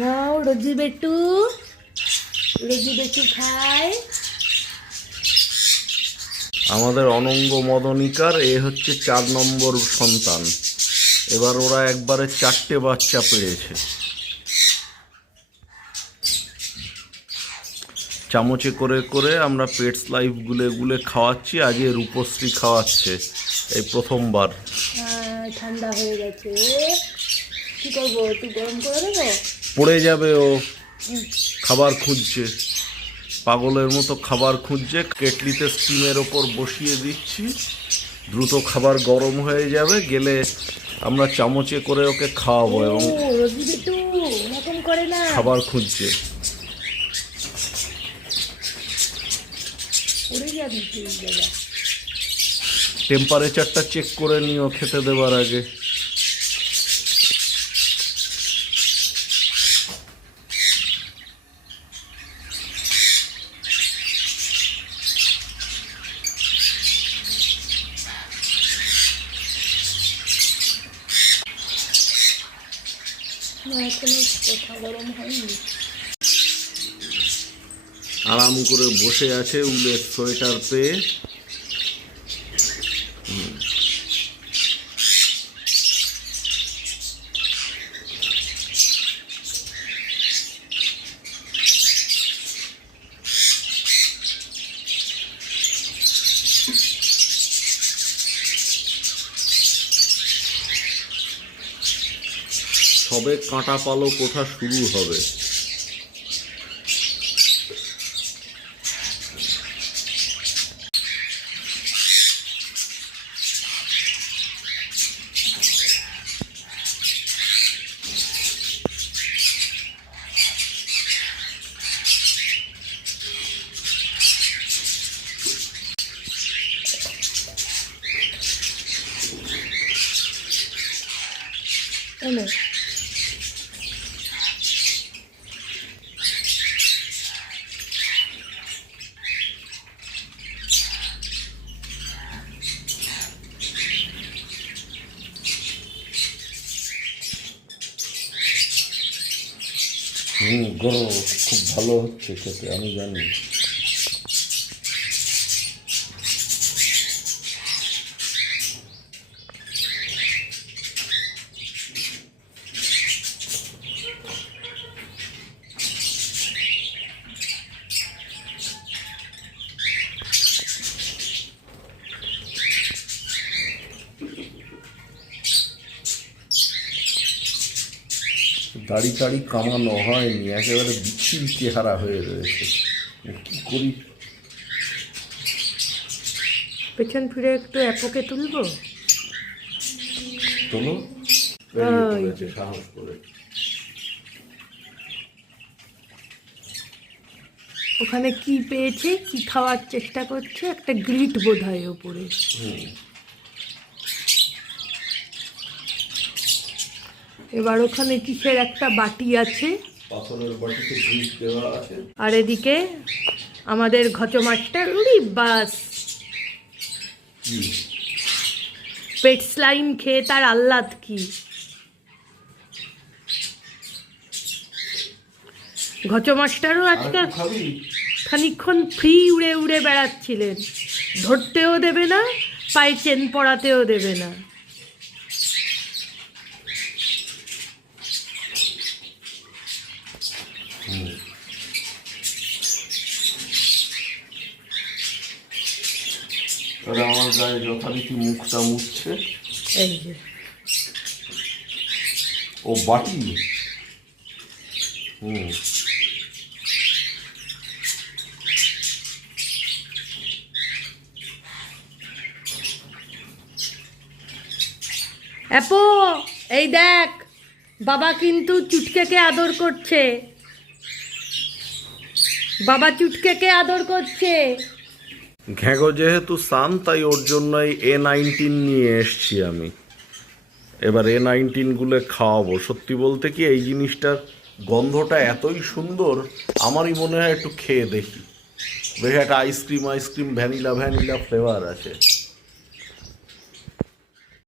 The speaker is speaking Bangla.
নাও রোজি বেটু। রোজি বেটু খায়। আমাদের অনঙ্গ মদনিকার এ হচ্ছে চার নম্বর সন্তান। এবার ওরা একবারে চারটে বাচ্চা পেয়েছে। চামচে করে করে আমরা পেটস লাইফ গুলে গুলে খাওয়াচ্ছি আজকে রূপশ্রী খাওয়াচ্ছে এই প্রথমবার। ঠান্ডা হয়ে গেছে। কি করব একটু গরম করে দেবো? পড়ে যাবে ও। খাবার খুঁজছে। পাগলের মতো খাবার খুঁজছে। কেটলিতে স্টিমের ওপর বসিয়ে দিচ্ছি। দ্রুত খাবার গরম হয়ে যাবে। গেলে আমরা চামচে করে ওকে খাওয়াবো এবং খাবার খুঁজছে। টেম্পারেচারটা চেক করে নিও খেতে দেবার আগে। আরাম করে বসে আছে উলের সোয়েটার পেয়ে সবে কাঁটা পালো কোথা শুরু হবে? এনে হুম গরম খুব ভালো হচ্ছে খেতে আমি জানি। দাড়ি টাড়ি কামানো হয়নি একেবারে বিচ্ছিরি চেহারা হয়ে রয়েছে। কি করি? পেছন ফিরে একটু অ্যাপোকে তুলবো? তোলো। সাহস করে। ওখানে কি পেয়েছে কি খাওয়ার চেষ্টা করছে? একটা গ্রিট বোধ হয় ওপরে এবার ওখানে কিসের একটা বাটি আছে? আর এদিকে আমাদের ঘচ মাছটা উড়ি বাস পেট স্লাইম খেয়ে তার আহ্লাদ কি? ঘচ মাছটারও আর আজকাল খানিকক্ষণ ফ্রি উড়ে উড়ে বেড়াচ্ছিলেন। ধরতেও দেবে না পায়ে চেন পড়াতেও দেবে না। ওরা আমার গায়ে যথারীতি মুখটা মুছছে। এই যে। ও বাটি। হুম। অ্যাপো এই দেখ বাবা কিন্তু চুটকেকে আদর করছে। বাবা চুটকে কে আদর করছে? ঘ্যাগো, যেহেতু সান, তাই ওর জন্যই এ নাইনটিন নিয়ে এসছি আমি। এবার এ নাইনটিনগুলো খাওয়াবো। সত্যি বলতে কি, এই জিনিসটার গন্ধটা এতই সুন্দর, আমারই মনে হয় একটু খেয়ে দেখি। বেশ একটা ice cream ice cream vanilla vanilla flavour আছে।